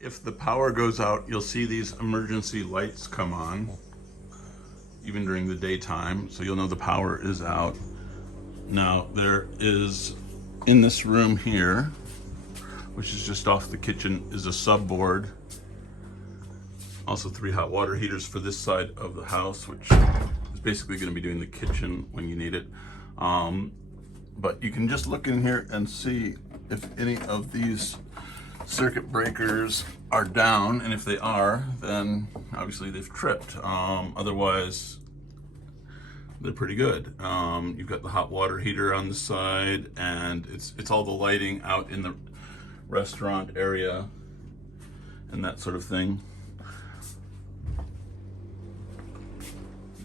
If the power goes out, you'll see these emergency lights come on, even during the daytime, so you'll know the power is out. Now, there is, in this room here, which is just off the kitchen, is a subboard. Also 3 hot water heaters for this side of the house, which is basically going to be doing the kitchen when you need it. But you can just look in here and see if any of these circuit breakers are down, and if they are, then obviously they've tripped. Otherwise, they're pretty good. You've got the hot water heater on the side, and it's all the lighting out in the restaurant area and that sort of thing.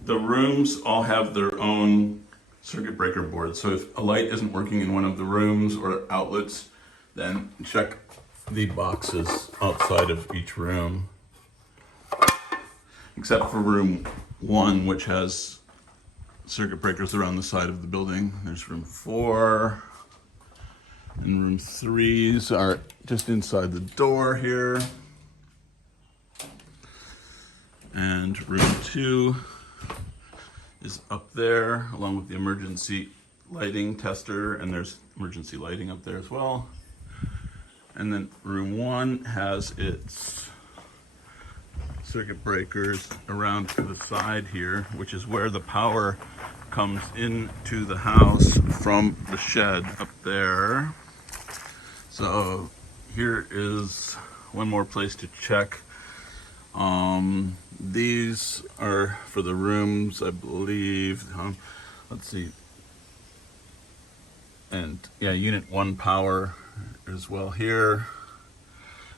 The rooms all have their own circuit breaker board. So if a light isn't working in one of the rooms or outlets, then check the boxes outside of each room. Except for room 1, which has circuit breakers around the side of the building. There's room 4, and room 3s are just inside the door here. And room 2 is up there, along with the emergency lighting tester, and there's emergency lighting up there as well. And then room 1 has its circuit breakers around to the side here, which is where the power comes into the house from the shed up there. So here is one more place to check. These are for the rooms, I believe. Let's see. And yeah, unit 1 power as well here.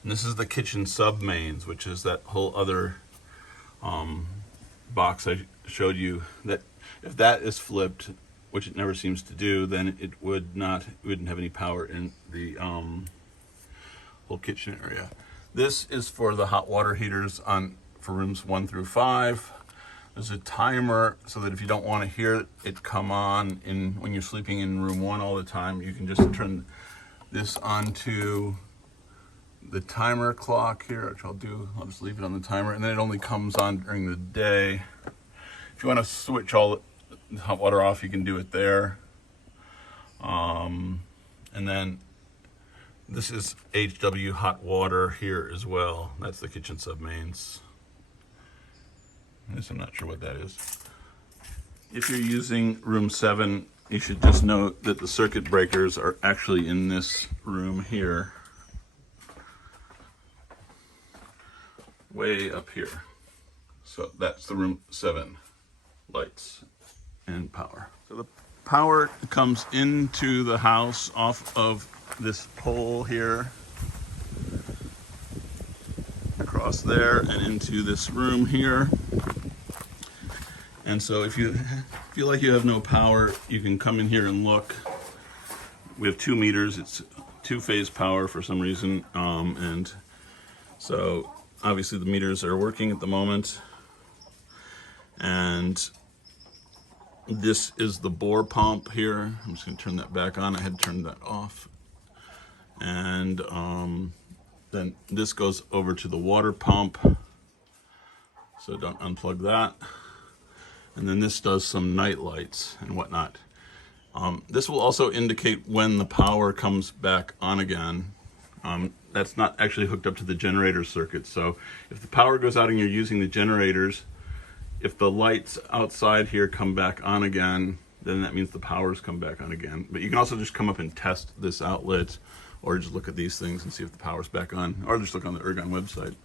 And this is the kitchen sub mains, which is that whole other box I showed you. That if that is flipped, which it never seems to do, then it wouldn't have any power in the whole kitchen area. This is for the hot water heaters for rooms 1 through 5. There's a timer so that if you don't want to hear it come on when you're sleeping in room 1 all the time, you can just turn this onto the timer clock here, which I'll just leave it on the timer, and then it only comes on during the day. If you want to switch all the hot water off, you can do it there. And then this is HW hot water here as well. That's the kitchen sub mains. This I'm not sure what that is. If you're using room 7, you should just note that the circuit breakers are actually in this room here. Way up here. So that's the room 7 lights and power. So the power comes into the house off of this pole here, across there and into this room here. And so if you feel like you have no power, you can come in here and look. We have 2 meters. It's 2-phase power for some reason. And so obviously the meters are working at the moment. And this is the bore pump here. I'm just going to turn that back on. I had turned that off. And then this goes over to the water pump. So don't unplug that. And then this does some night lights and whatnot. This will also indicate when the power comes back on again. That's not actually hooked up to the generator circuit. So if the power goes out and you're using the generators, if the lights outside here come back on again, then that means the power's come back on again. But you can also just come up and test this outlet, or just look at these things and see if the power's back on, or just look on the Ergon website.